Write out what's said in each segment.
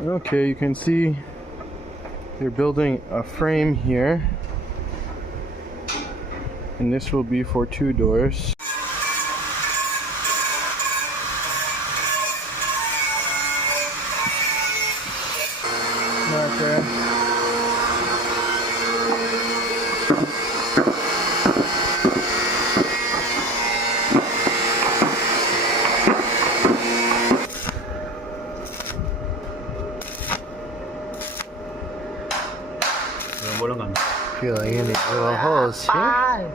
Okay, you can see they're building a frame here, and this will be for 2 doors. Okay. Filling in the little holes here.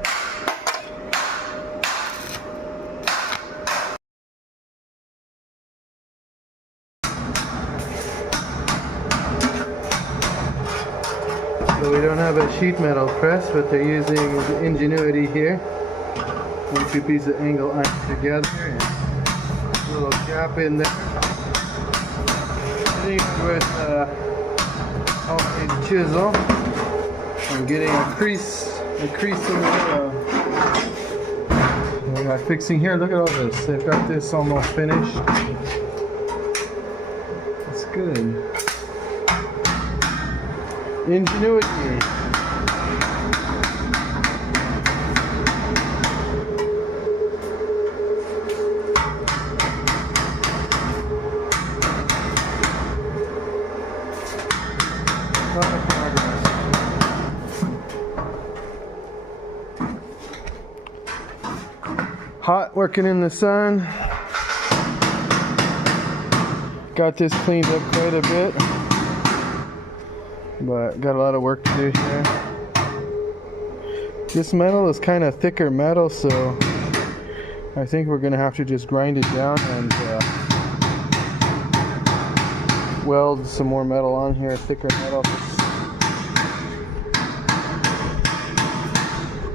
So we don't have a sheet metal press, but they're using the ingenuity here. One two pieces of angle iron together, and a little gap in there. Hitting it with a chisel. I'm getting a crease in the middle. We got fixing here. Look at all this. They've got this almost finished. It's good. Ingenuity. Hot working in the sun. Got this cleaned up quite a bit, but got a lot of work to do here. This metal is kind of thicker metal, so I think we're gonna have to just grind it down and weld some more metal on here, thicker metal.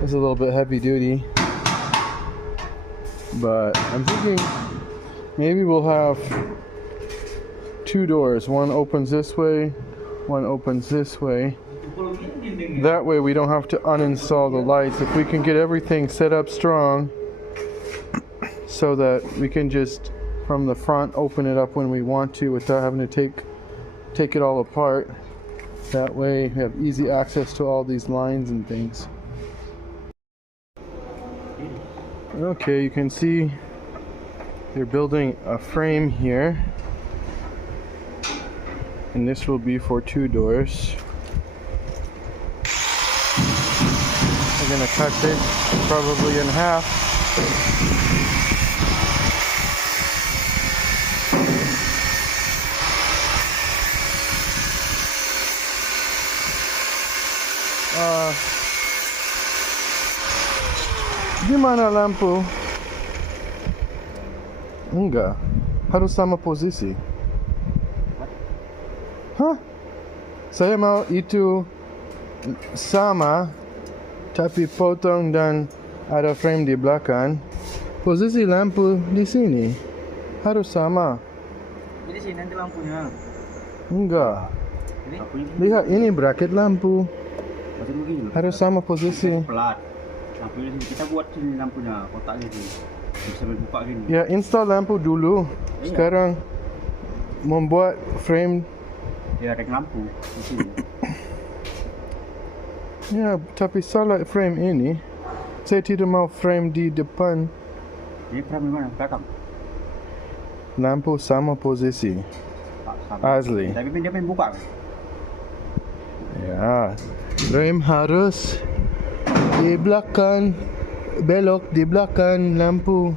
It's a little bit heavy duty, but I'm thinking maybe we'll have 2 doors. One opens this way, one opens this way. That way we don't have to uninstall the lights. If we can get everything set up strong so that we can just from the front open it up when we want to without having to take it all apart. That way we have easy access to all these lines and things. Okay, you can see they're building a frame here, and this will be for 2 doors. We're gonna cut this probably in half. Gimana lampu? Enggak, harus sama posisi. Hah? Saya mau itu sama, tapi potong dan ada frame di belakang. Posisi lampu di sini harus sama. Jadi sini nanti lampunya. Enggak. Lihat ini bracket lampu. Harus sama posisi. Pelat. Lampunya kita buat sini lampunya, kotaknya sini. Bisa dibuka gini. Ya, install lampu dulu. Sekarang membuat frame. Ya, ada lampu di sini. Ya, tapi salah frame ini. Saya tidak mau frame di depan. Ini frame di mana? Belakang. Lampu sama posisi. Sama. Asli. Tapi dia pengen buka. Ya, frame harus di belakang, belok di belakang lampu.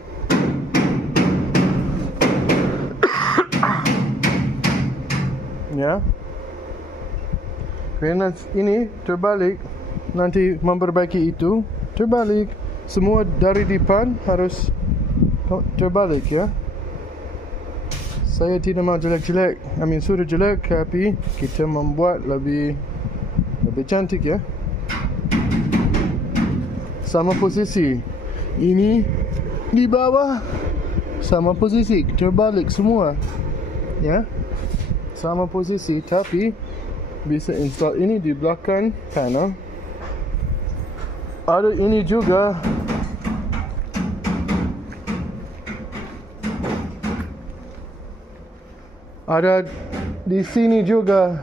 Ya. Karena ini terbalik, nanti memperbaiki itu terbalik. Semua dari depan harus terbalik, ya. Saya tidak mau jelek-jelek. Sudah jelek, tapi kita membuat lebih cantik, ya. Sama posisi. Ini di bawah. Sama posisi, terbalik semua. Ya. Sama posisi, tapi bisa install ini di belakang panel. Ada ini juga. Ada Di sini juga.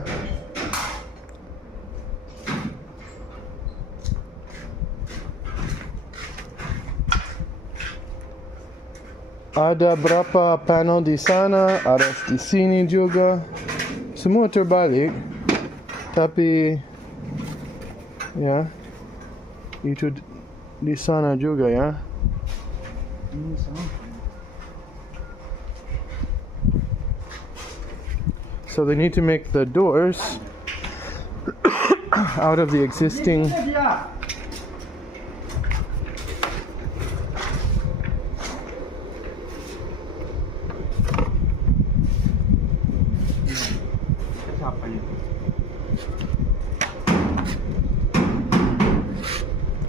Ada berapa panel di sana, ada di sini juga. Semua terbalik. Tapi ya, itu di sana juga ya. Ini sama. So they need to make the doors out of the existing.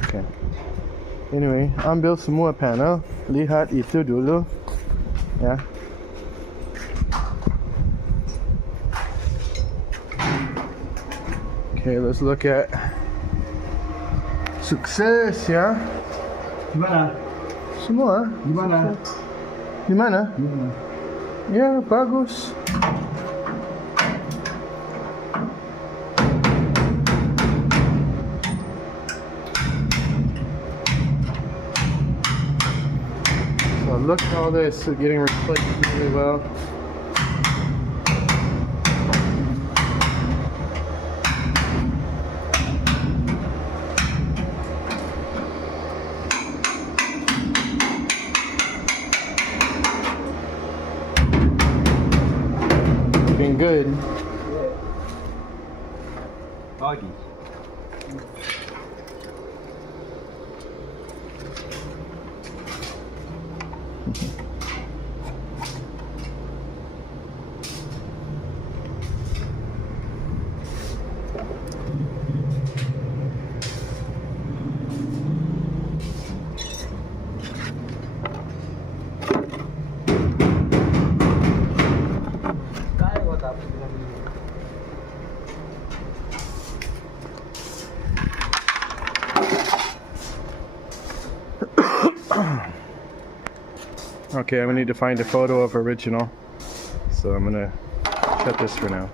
Okay. Anyway, ambil semua panel. Lihat itu dulu. Ya. Okay, let's look at sukses ya. Gimana? Semua. Gimana? Gimana? Gimana? Ya, bagus. So look how this is getting replaced really well. Looking good. Pagi. Okay, I'm gonna need to find a photo of original. So I'm gonna cut this for now.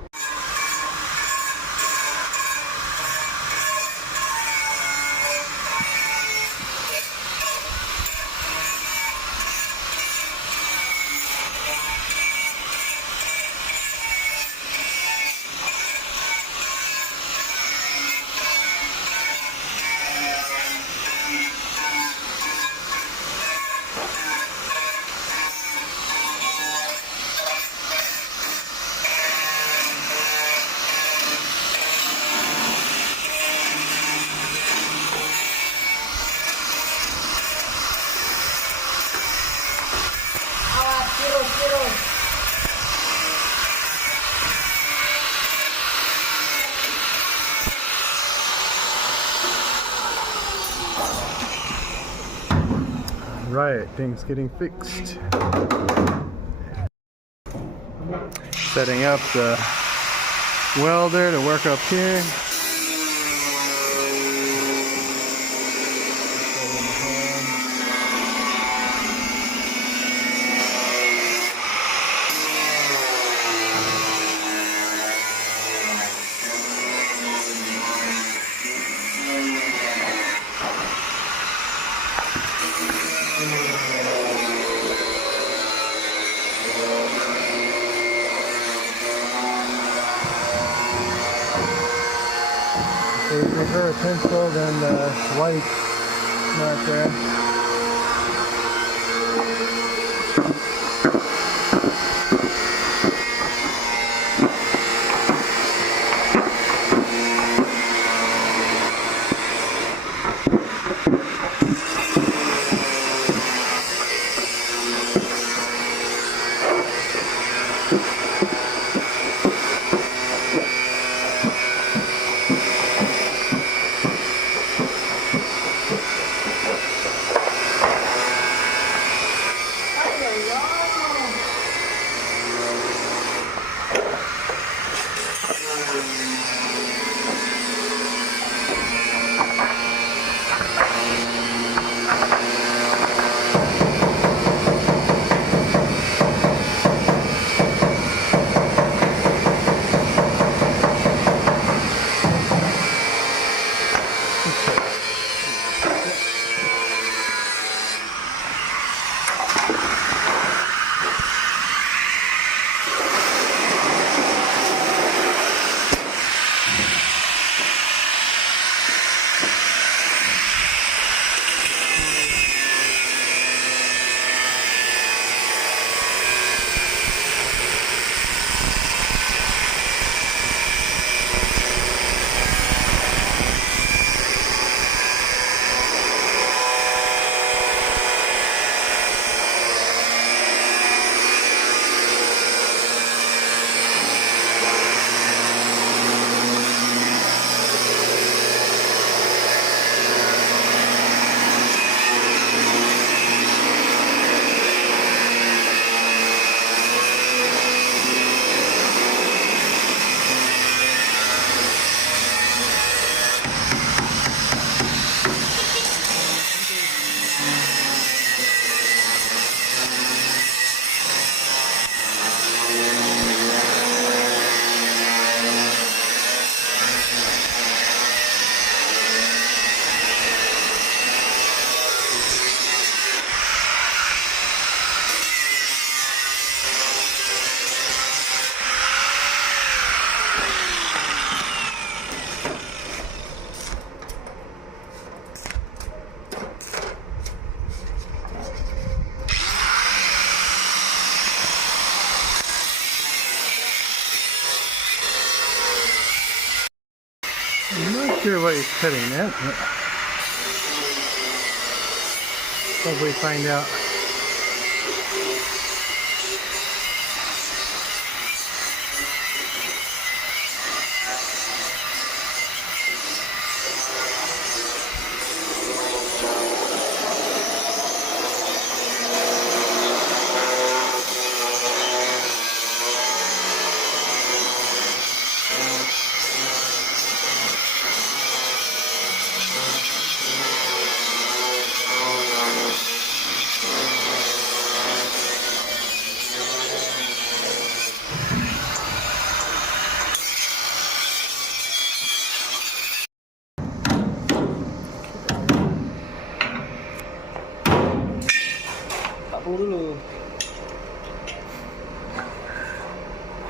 Right, things getting fixed. Setting up the welder to work up here. So you prefer a pencil than the white not there. sure what he's cutting at. Probably find out. Dulu.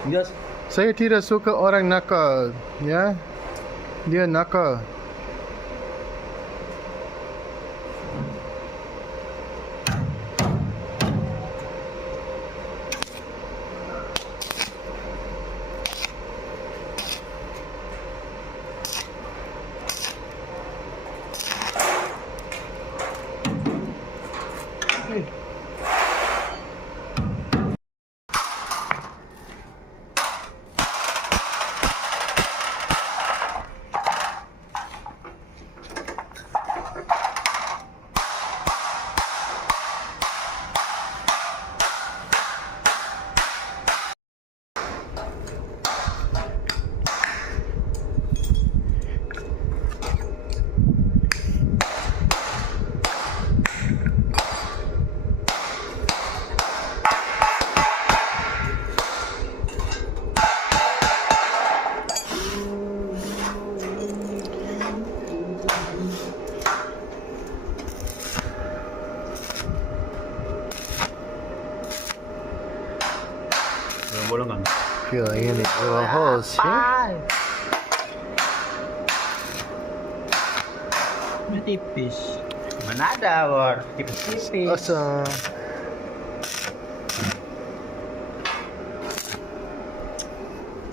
Yes. Saya tidak suka orang nakal, ya. Dia nakal. Bolongan. Feeling any little holes here. Ini tipis. Mana ada war tipis-tipis. Awesome.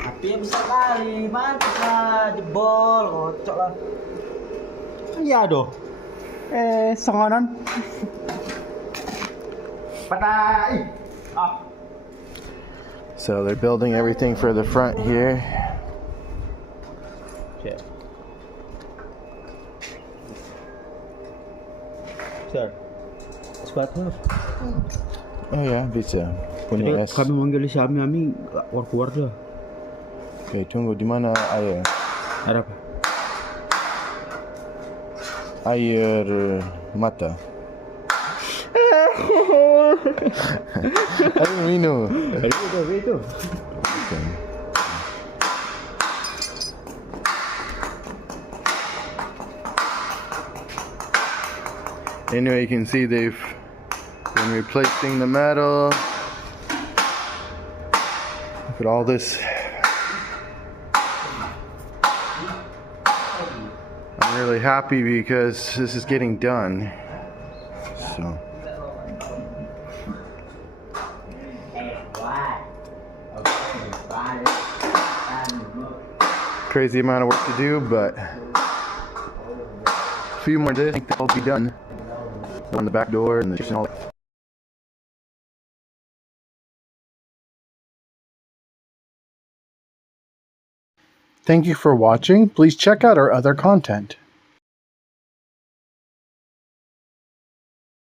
Apinya besar kali, mantap lah, jebol, kocok lah. Iya doh. Sengonan. Patah. Ah. So they're building everything for the front here. Okay. Sir, sepatu. Oh ya, bisa. Punya es. Kami manggil si Ami keluar dah. Oke, tunggu, di mana air? Ada apa? Air mata. Air minum. Itu. Okay. Anyway, you can see they've been replacing the metal. Look at all this. I'm really happy because this is getting done. So. Crazy amount of work to do, but a few more days, I think that'll be done. On the back door and the kitchen, all that. Thank you for watching. Please check out our other content.